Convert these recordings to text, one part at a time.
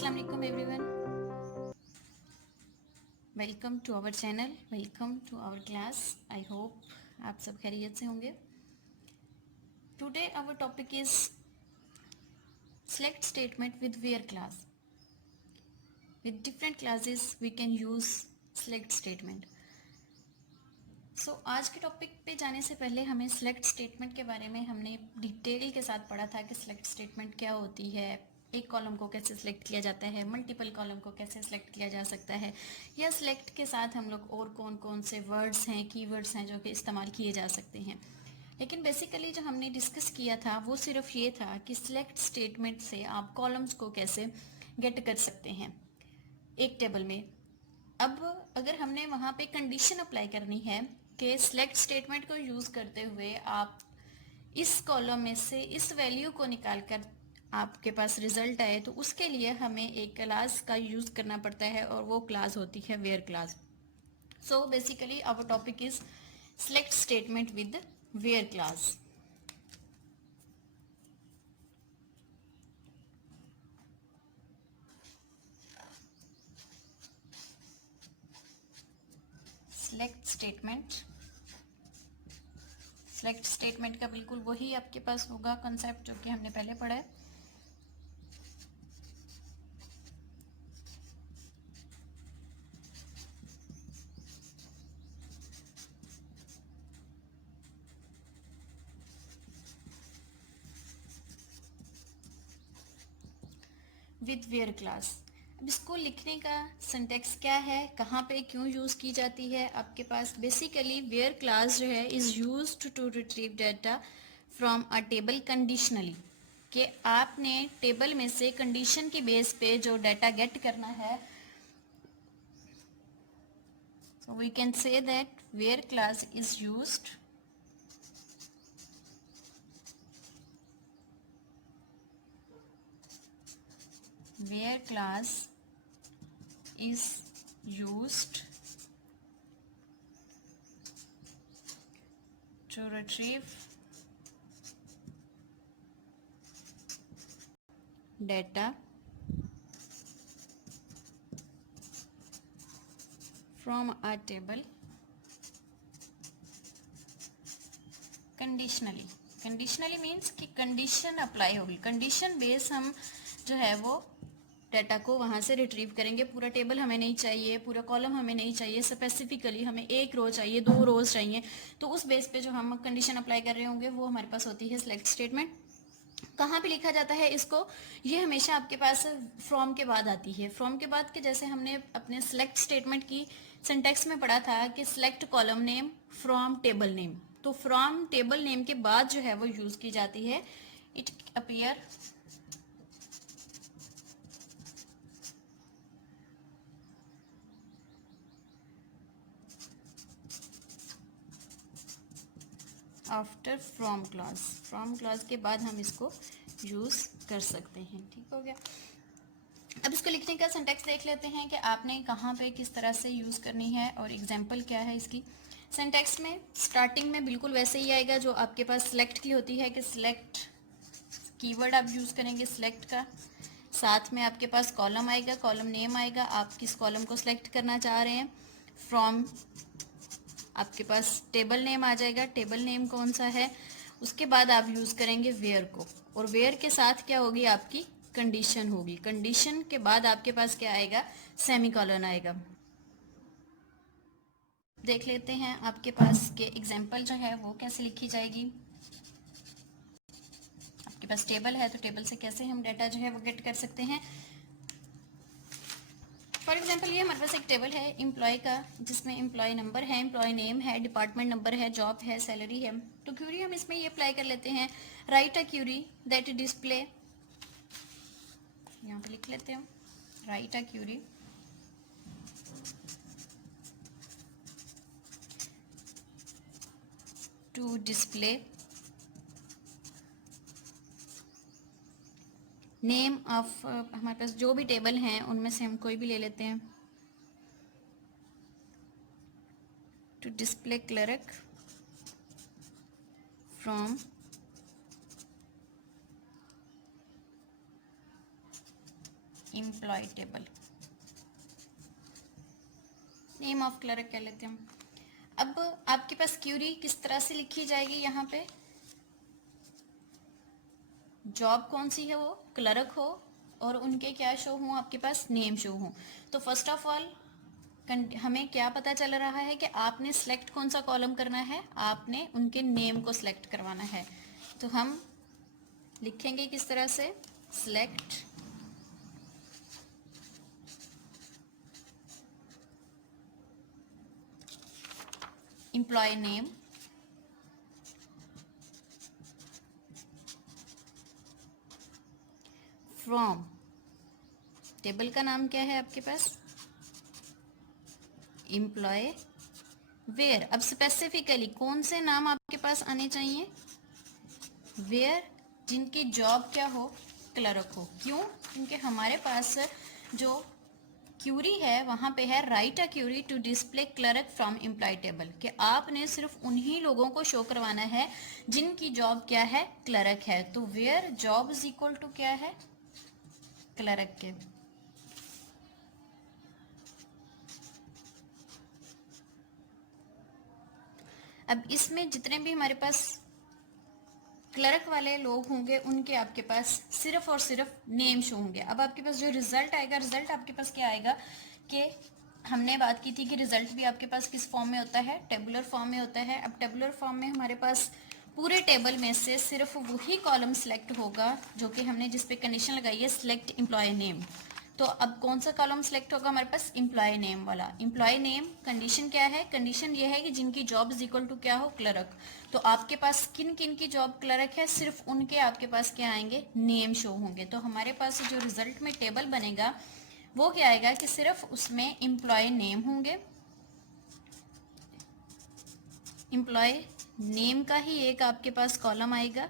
अस्सलाम वालेकुम everyone, welcome to our channel, welcome to our class. I hope आप सब खैरियत से होंगे। Today our topic is select statement with where class. With different classes we can use select statement. आज के topic पे जाने से पहले हमें सिलेक्ट स्टेटमेंट के बारे में हमने डिटेल के साथ पढ़ा था कि सिलेक्ट स्टेटमेंट क्या होती है, एक कॉलम को कैसे सिलेक्ट किया जाता है, मल्टीपल कॉलम को कैसे सिलेक्ट किया जा सकता है, या सिलेक्ट के साथ हम लोग और कौन कौन से वर्ड्स हैं, कीवर्ड्स हैं जो कि इस्तेमाल किए जा सकते हैं। लेकिन बेसिकली जो हमने डिस्कस किया था वो सिर्फ ये था कि सिलेक्ट स्टेटमेंट से आप कॉलम्स को कैसे गेट कर सकते हैं एक टेबल में। अब अगर हमने वहाँ पे कंडीशन अप्लाई करनी है कि सिलेक्ट स्टेटमेंट को यूज़ करते हुए आप इस कॉलम में से इस वैल्यू को निकाल कर आपके पास रिजल्ट आए, तो उसके लिए हमें एक क्लास का यूज़ करना पड़ता है और वो क्लास होती है where class. So basically our topic is select statement with where class. Select statement का बिल्कुल वही आपके पास होगा कंसेप्ट जो कि हमने पहले पढ़ा है। With where class. अब इसको लिखने का सिंटेक्स क्या है, कहाँ पे क्यों यूज़ की जाती है आपके पास। बेसिकली वेयर क्लास जो है is used to retrieve data from a table conditionally, कि आपने टेबल में से कंडीशन की बेस पे जो डाटा गेट करना है। So we can say that where class is used where class is used to retrieve data from a table conditionally means कि कंडीशन अप्लाई होगी, कंडीशन बेस हम जो है वो डाटा को वहाँ से रिट्रीव करेंगे। पूरा टेबल हमें नहीं चाहिए, पूरा कॉलम हमें नहीं चाहिए, स्पेसिफिकली हमें एक रो चाहिए, 2 रोज चाहिए। तो उस बेस पे जो हम कंडीशन अप्लाई कर रहे होंगे वो हमारे पास होती है सिलेक्ट स्टेटमेंट। कहाँ पे लिखा जाता है इसको, ये हमेशा आपके पास फ्रॉम के बाद आती है। फ्रॉम के बाद के जैसे हमने अपने सिलेक्ट स्टेटमेंट की सिंटेक्स में पढ़ा था कि select column name from table name, तो फ्रॉम टेबल नेम के बाद जो है वो यूज की जाती है it appear after from clause के बाद हम इसको यूज कर सकते हैं। ठीक हो गया। अब इसको लिखने का सिंटेक्स देख लेते हैं कि आपने कहाँ पे किस तरह से यूज करनी है और एग्जाम्पल क्या है इसकी। सिंटेक्स में स्टार्टिंग में बिल्कुल वैसे ही आएगा जो आपके पास सिलेक्ट की होती है कि सिलेक्ट कीवर्ड आप यूज करेंगे सिलेक्ट का, साथ में आपके पास कॉलम आएगा, कॉलम नेम आएगा, आप किस कॉलम को सिलेक्ट करना चाह रहे हैं। फ्रॉम आपके पास टेबल नेम आ जाएगा, टेबल नेम कौन सा है। उसके बाद आप यूज करेंगे वेयर को, और वेयर के साथ क्या होगी आपकी कंडीशन होगी। कंडीशन के बाद आपके पास क्या आएगा, सेमीकोलन आएगा। देख लेते हैं आपके पास के एग्जाम्पल जो है वो कैसे लिखी जाएगी। आपके पास टेबल है तो टेबल से कैसे हम डाटा जो है वो गेट कर सकते हैं। फॉर एग्जाम्पल ये हमारे पास एक टेबल है एम्प्लॉय का, जिसमें एम्प्लॉय नंबर है, एम्प्लॉय नेम है, डिपार्टमेंट नंबर है, जॉब है, सैलरी है। तो क्यूरी हम इसमें ये अप्लाई कर लेते हैं, write a query that display, यहाँ पे लिख लेते हैं write a query to display name of, हमारे पास जो भी टेबल हैं उनमें से हम कोई भी ले लेते हैं, to display clerk from employ table, name of clerk कह लेते हैं हम। अब आपके पास क्यूरी किस तरह से लिखी जाएगी, यहाँ पे जॉब कौन सी है, वो क्लर्क हो और उनके क्या शो हो, आपके पास नेम शो हो। तो फर्स्ट ऑफ ऑल हमें क्या पता चल रहा है कि आपने सिलेक्ट कौन सा कॉलम करना है, आपने उनके नेम को सिलेक्ट करवाना है। तो हम लिखेंगे किस तरह से, select employ name from, table का नाम क्या है आपके पास, एम्प्लॉय वेयर। अब स्पेसिफिकली कौन से नाम आपके पास आने चाहिए, वेयर जिनकी जॉब क्या हो, क्लर्क हो। क्यों, क्योंकि हमारे पास जो क्यूरी है वहां पे है write a query to display clerk from employ table, कि आपने सिर्फ उन्हीं लोगों को शो करवाना है जिनकी जॉब क्या है, क्लर्क है। तो where job is equal to क्या है, क्लर्क के। अब इसमें जितने भी हमारे पास क्लर्क वाले लोग होंगे उनके आपके पास सिर्फ और सिर्फ नेम शो होंगे। अब आपके पास जो रिजल्ट आएगा, रिजल्ट आपके पास क्या आएगा कि हमने बात की थी कि रिजल्ट भी आपके पास किस फॉर्म में होता है, टेबुलर फॉर्म में होता है। अब टेबुलर फॉर्म में हमारे पास पूरे टेबल में से सिर्फ वही कॉलम सिलेक्ट होगा जो कि हमने जिस पे कंडीशन लगाई है सिलेक्ट एम्प्लॉय नेम। तो अब कौन सा कॉलम सिलेक्ट होगा हमारे पास, एम्प्लॉय नेम वाला। एम्प्लॉय नेम कंडीशन क्या है, कंडीशन ये है कि जिनकी जॉब इज इक्वल टू क्या हो, क्लर्क। तो आपके पास किन किन की जॉब क्लर्क है, सिर्फ उनके आपके पास क्या आएंगे, नेम शो होंगे। तो हमारे पास जो रिजल्ट में टेबल बनेगा वो क्या आएगा कि सिर्फ उसमें एम्प्लॉय नेम होंगे, एम्प्लॉय नेम का ही एक आपके पास कॉलम आएगा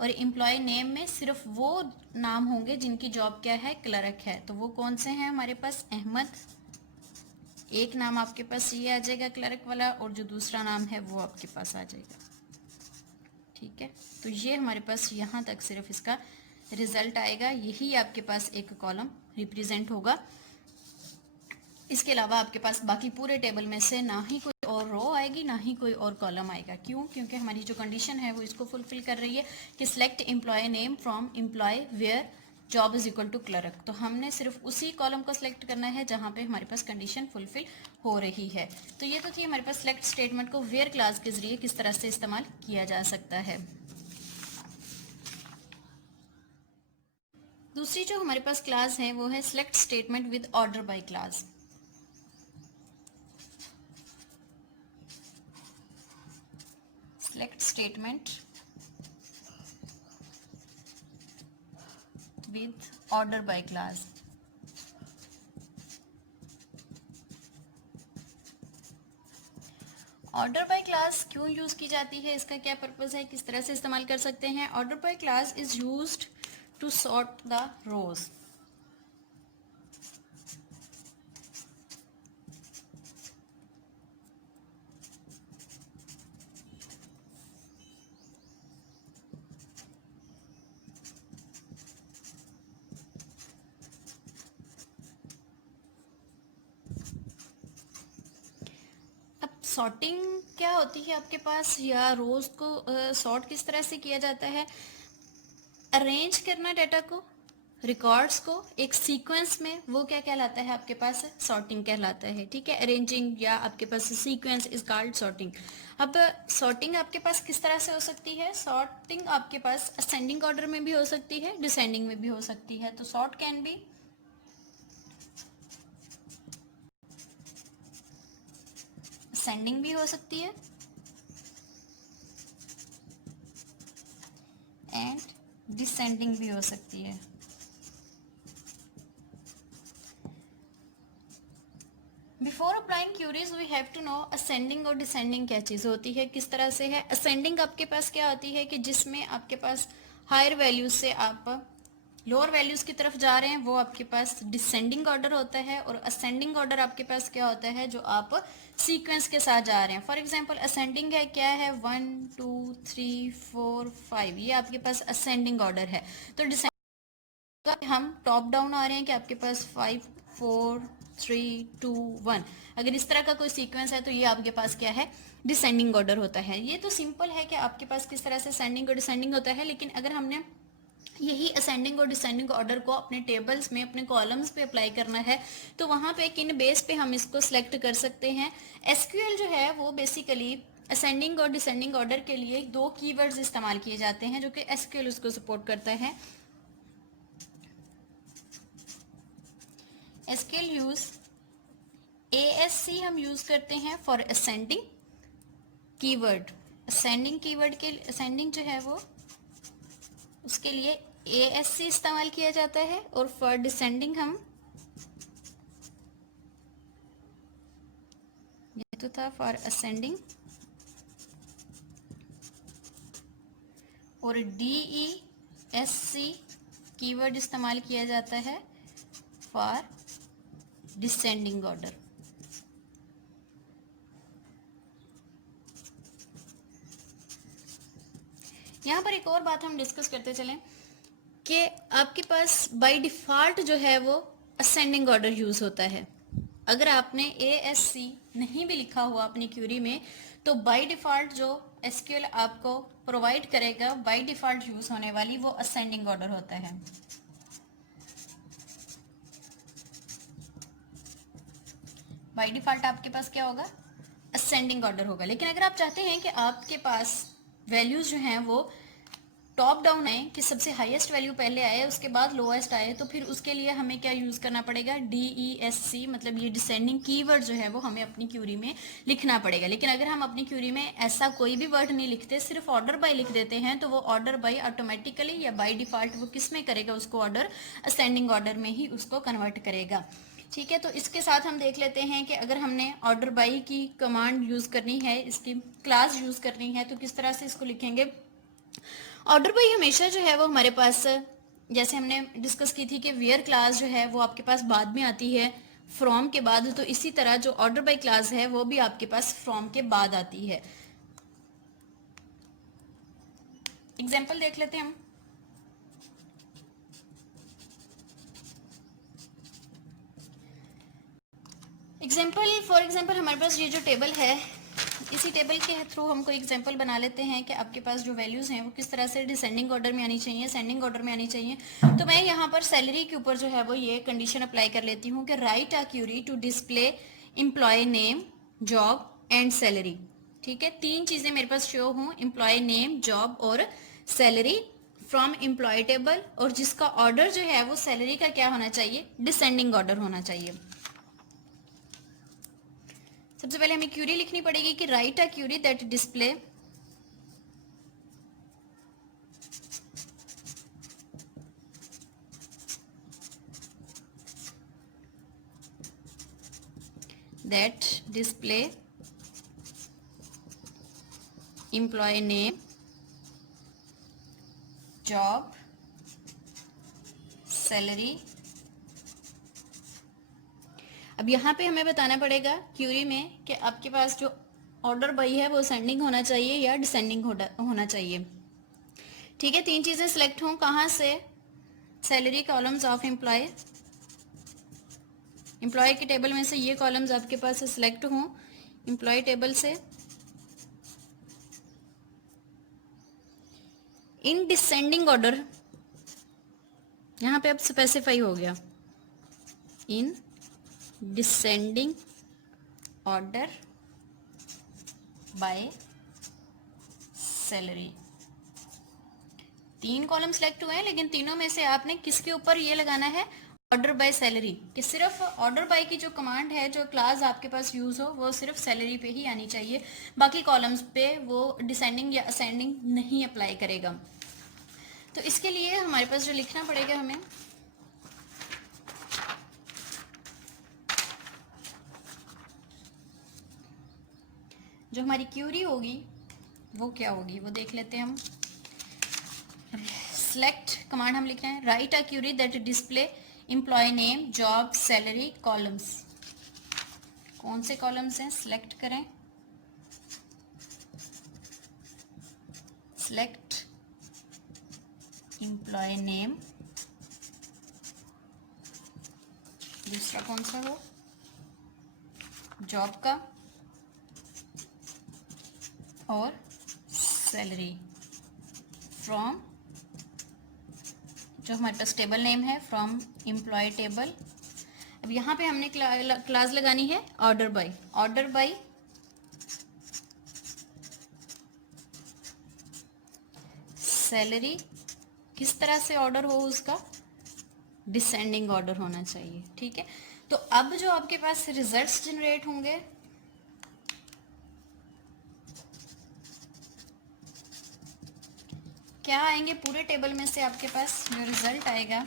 और एम्प्लॉय नेम में सिर्फ वो नाम होंगे जिनकी जॉब क्या है, क्लर्क है। तो वो कौन से हैं हमारे पास, अहमद, एक नाम आपके पास ये आ जाएगा क्लर्क वाला, और जो दूसरा नाम है वो आपके पास आ जाएगा। ठीक है, तो ये हमारे पास यहाँ तक सिर्फ इसका रिजल्ट आएगा, यही आपके पास एक कॉलम रिप्रेजेंट होगा। इसके अलावा आपके पास बाकी पूरे टेबल में से ना ही कोई और रो आएगी ना ही कोई और कॉलम आएगा। क्यों, क्योंकि हमारी जो कंडीशन है वो इसको फुलफिल कर रही है कि select employ name from employ where job is equal to clerk. तो हमने सिर्फ उसी कॉलम को सिलेक्ट करना है जहां पे हमारे पास कंडीशन फुलफिल हो रही है। तो ये तो थी हमारे पास सिलेक्ट स्टेटमेंट को वेयर क्लास के जरिए किस तरह से इस्तेमाल किया जा सकता है। दूसरी जो हमारे पास क्लास है वो है select statement with order by class. Select statement with order by class। Order by class क्यों यूज की जाती है, इसका क्या पर्पस है, किस तरह से इस्तेमाल कर सकते हैं। Order by class is used to sort the rows. अब सॉर्टिंग क्या होती है आपके पास, या रोज को सॉर्ट किस तरह से किया जाता है, अरेंज करना डाटा को, रिकॉर्ड्स को एक सीक्वेंस में, वो क्या कहलाता है आपके पास, सॉर्टिंग कहलाता है। ठीक है, अरेंजिंग या आपके पास सीक्वेंस इज कॉल्ड सॉर्टिंग। अब सॉर्टिंग आपके पास किस तरह से हो सकती है, सॉर्टिंग आपके पास असेंडिंग ऑर्डर में भी हो सकती है, डिसेंडिंग में भी हो सकती है। तो सॉर्ट कैन बी असेंडिंग भी हो सकती है एंड डिसेंडिंग भी हो सकती है। Before applying queries we have to know ascending और डिसेंडिंग क्या चीज होती है, किस तरह से है। असेंडिंग आपके पास क्या होती है कि जिसमें आपके पास हायर वैल्यूज से आप लोअर वैल्यूज की तरफ जा रहे हैं, वो आपके पास डिसेंडिंग ऑर्डर होता है। और असेंडिंग ऑर्डर आपके पास क्या होता है, जो आप सीक्वेंस के साथ जा रहे हैं। फॉर एग्जांपल असेंडिंग है क्या है, 1 2 3 4 5, ये आपके पास असेंडिंग ऑर्डर है। तो तो हम टॉप डाउन आ रहे हैं कि आपके पास 5 4 3 2 1, अगर इस तरह का कोई सीक्वेंस है तो ये आपके पास क्या है, डिसेंडिंग ऑर्डर होता है। ये तो सिंपल है कि आपके पास किस तरह से असेंडिंग और डिसेंडिंग होता है, लेकिन अगर हमने यही असेंडिंग और डिसेंडिंग ऑर्डर को अपने टेबल्स में, अपने कॉलम्स पे अप्लाई करना है, तो वहां पे किन बेस पे हम इसको सिलेक्ट कर सकते हैं। एसक्यूएल जो है वो बेसिकली असेंडिंग और डिसेंडिंग ऑर्डर के लिए दो कीवर्ड्स इस्तेमाल किए जाते हैं जो कि एसक्यूएल उसको सपोर्ट करता है। एसक्यूएल यूज एएससी हम यूज करते हैं for ascending keyword. Ascending keyword के असेंडिंग जो है वो उसके लिए एएससी इस्तेमाल किया जाता है, और फॉर डिसेंडिंग हम, ये तो था फॉर असेंडिंग, और डीईएससी कीवर्ड इस्तेमाल किया जाता है फॉर डिसेंडिंग ऑर्डर। यहां पर एक और बात हम डिस्कस करते चलें कि आपके पास बाय डिफॉल्ट जो है वो असेंडिंग ऑर्डर यूज होता है। अगर आपने एएससी नहीं भी लिखा हुआ अपनी क्यूरी में, तो बाय डिफॉल्ट जो एसक्यूएल आपको प्रोवाइड करेगा, बाय डिफॉल्ट यूज होने वाली वो असेंडिंग ऑर्डर होता है। बाय डिफॉल्ट आपके पास क्या होगा, असेंडिंग ऑर्डर होगा। लेकिन अगर आप चाहते हैं कि आपके पास वैल्यूज जो हैं वो टॉप डाउन आए, कि सबसे हाईएस्ट वैल्यू पहले आए उसके बाद लोएस्ट आए, तो फिर उसके लिए हमें क्या यूज करना पड़ेगा, डीईएससी, मतलब ये डिसेंडिंग कीवर्ड जो है वो हमें अपनी क्यूरी में लिखना पड़ेगा। लेकिन अगर हम अपनी क्यूरी में ऐसा कोई भी वर्ड नहीं लिखते, सिर्फ ऑर्डर बाय लिख देते हैं, तो वो ऑर्डर बाय ऑटोमेटिकली या बाय डिफॉल्ट वो किस में करेगा, उसको ऑर्डर असेंडिंग ऑर्डर में ही उसको कन्वर्ट करेगा। ठीक है, तो इसके साथ हम देख लेते हैं कि अगर हमने ऑर्डर बाय की कमांड यूज करनी है, इसकी क्लास यूज करनी है, तो किस तरह से इसको लिखेंगे। ऑर्डर बाय हमेशा जो है वो हमारे पास, जैसे हमने डिस्कस की थी कि वेयर क्लास जो है वो आपके पास बाद में आती है फ्रॉम के बाद, तो इसी तरह जो ऑर्डर बाय क्लास है वो भी आपके पास फ्रॉम के बाद आती है। एग्जाम्पल देख लेते हैं हम। फॉर एग्जाम्पल हमारे पास ये जो टेबल है, इसी टेबल के थ्रू हम कोई एग्जाम्पल बना लेते हैं कि आपके पास जो वैल्यूज हैं वो किस तरह से डिसेंडिंग ऑर्डर में आनी चाहिए, असेंडिंग ऑर्डर में आनी चाहिए। तो मैं यहाँ पर सैलरी के ऊपर जो है वो ये कंडीशन अप्लाई कर लेती हूँ कि write a query to display employ name, job and salary. ठीक है, तीन चीजें मेरे पास शो हों, एम्प्लॉय नेम, जॉब और सैलरी, फ्रॉम एम्प्लॉय टेबल, और जिसका ऑर्डर जो है वो सैलरी का क्या होना चाहिए, डिसेंडिंग ऑर्डर होना चाहिए। सबसे पहले हमें क्यूरी लिखनी पड़ेगी कि write a query that display employ name, job, salary. अब यहाँ पे हमें बताना पड़ेगा क्यूरी में कि आपके पास जो ऑर्डर बाय है वो असेंडिंग होना चाहिए या डिसेंडिंग होना चाहिए। ठीक है, तीन चीजें सिलेक्ट हों, कहाँ से, salary columns of employ, employ के टेबल में से ये कॉलम्स आपके पास सिलेक्ट हों एम्प्लॉय टेबल से। इन डिसेंडिंग ऑर्डर, यहाँ पे अब स्पेसिफाई हो गया, in descending order by salary. तीन कॉलम सिलेक्ट हुए हैं, लेकिन तीनों में से आपने किसके ऊपर ये लगाना है, ऑर्डर बाय सैलरी, कि सिर्फ ऑर्डर बाय की जो कमांड है, जो क्लास आपके पास यूज हो, वो सिर्फ सैलरी पे ही आनी चाहिए, बाकी कॉलम्स पे वो डिसेंडिंग या असेंडिंग नहीं अप्लाई करेगा। तो इसके लिए हमारे पास जो लिखना पड़ेगा हमें, जो हमारी क्यूरी होगी वो क्या होगी, वो देख लेते हैं हम। सिलेक्ट कमांड हम लिख रहे हैं, write a query that display employ name, job, salary columns. कौन से कॉलम्स हैं, सिलेक्ट करें, सिलेक्ट एम्प्लॉय नेम, दूसरा कौन सा हो, जॉब का, और सैलरी फ्रॉम, जो हमारे पास टेबल नेम है फ्रॉम एम्प्लॉय टेबल। अब यहाँ पे हमने क्लास लगानी है order by. Order by salary, किस तरह से ऑर्डर हो उसका, डिसेंडिंग ऑर्डर होना चाहिए, ठीक है। तो अब जो आपके पास रिजल्ट्स जनरेट होंगे, क्या आएंगे पूरे टेबल में से आपके पास जो रिजल्ट आएगा,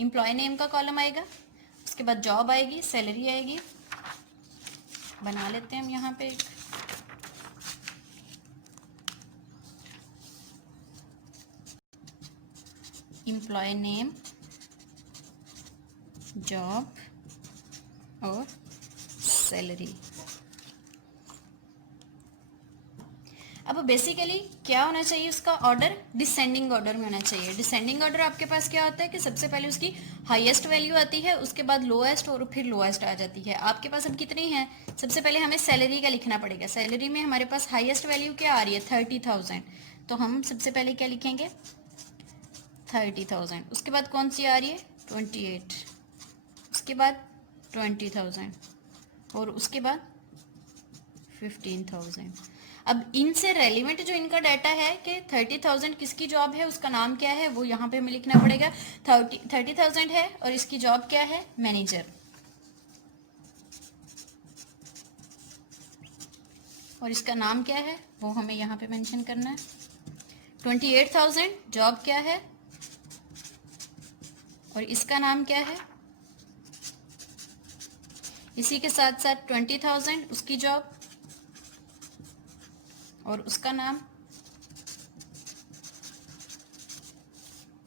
एम्प्लॉय नेम का कॉलम आएगा, उसके बाद जॉब आएगी, सैलरी आएगी। बना लेते हैं हम यहाँ पे एक एम्प्लॉय नेम, जॉब और सैलरी। अब बेसिकली क्या होना चाहिए, उसका ऑर्डर डिसेंडिंग ऑर्डर में होना चाहिए। डिसेंडिंग ऑर्डर आपके पास क्या होता है कि सबसे पहले उसकी हाईएस्ट वैल्यू आती है, उसके बाद लोएस्ट और फिर लोएस्ट आ जाती है। आपके पास अब कितनी है, सबसे पहले हमें सैलरी का लिखना पड़ेगा। सैलरी में हमारे पास हाईएस्ट वैल्यू क्या आ रही है, 30,000। तो हम सबसे पहले क्या लिखेंगे, 30,000। उसके बाद कौन सी आ रही है, 28, उसके बाद 20,000 और उसके बाद 15,000। अब इनसे रेलिवेंट जो इनका डाटा है कि 30,000 किसकी जॉब है, उसका नाम क्या है, वो यहाँ पे हमें लिखना पड़ेगा। 30,000 है और इसकी जॉब क्या है, मैनेजर, और इसका नाम क्या है वो हमें यहाँ पे मेंशन करना है। 28,000 जॉब क्या है और इसका नाम क्या है, इसी के साथ साथ 20,000 उसकी जॉब और उसका नाम,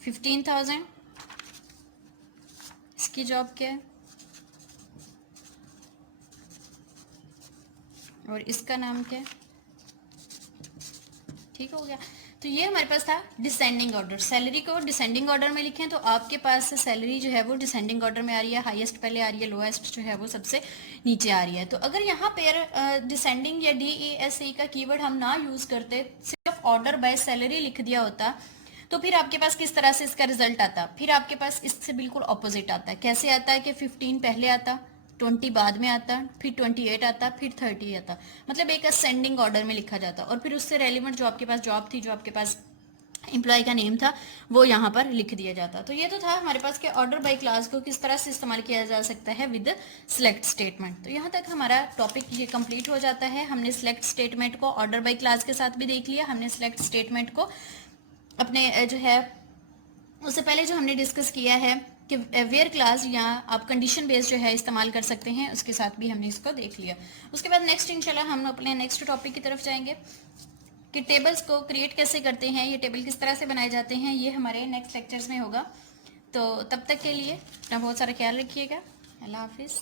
15,000 इसकी जॉब क्या है और इसका नाम क्या है। ठीक हो गया। तो ये हमारे पास था डिसेंडिंग ऑर्डर। सैलरी को डिसेंडिंग ऑर्डर में लिखें तो आपके पास सैलरी जो है वो डिसेंडिंग ऑर्डर में आ रही है, हाईएस्ट पहले आ रही है, लोएस्ट जो है वो सबसे नीचे आ रही है। तो अगर यहाँ पे डिसेंडिंग या DESE का कीवर्ड हम ना यूज करते, सिर्फ ऑर्डर बाय सैलरी लिख दिया होता, तो फिर आपके पास किस तरह से इसका रिजल्ट आता, फिर आपके पास इससे बिल्कुल ऑपोजिट आता है। कैसे आता है कि 15 पहले आता, 20 बाद में आता, फिर 28 आता, फिर 30 आता, मतलब एक असेंडिंग ऑर्डर में लिखा जाता, और फिर उससे रेलिवेंट जो आपके पास जॉब थी, जो आपके पास एम्प्लॉय का नेम था, वो यहाँ पर लिख दिया जाता। तो ये तो था हमारे पास कि ऑर्डर बाय क्लास को किस तरह से इस्तेमाल किया जा सकता है विद सिलेक्ट स्टेटमेंट। तो यहाँ तक हमारा टॉपिक ये कंप्लीट हो जाता है। हमने सिलेक्ट स्टेटमेंट को ऑर्डर बाय क्लास के साथ भी देख लिया, हमने सिलेक्ट स्टेटमेंट को अपने जो है उससे पहले जो हमने डिस्कस किया है कि वेयर क्लास या आप कंडीशन बेस्ड जो है इस्तेमाल कर सकते हैं, उसके साथ भी हमने इसको देख लिया। उसके बाद नेक्स्ट इंशाल्लाह हम अपने नेक्स्ट टॉपिक की तरफ जाएंगे कि टेबल्स को क्रिएट कैसे करते हैं, ये टेबल किस तरह से बनाए जाते हैं, ये हमारे नेक्स्ट लेक्चर्स में होगा। तो तब तक के लिए अपना बहुत सारा ख्याल रखिएगा। अल्लाह हाफिज़।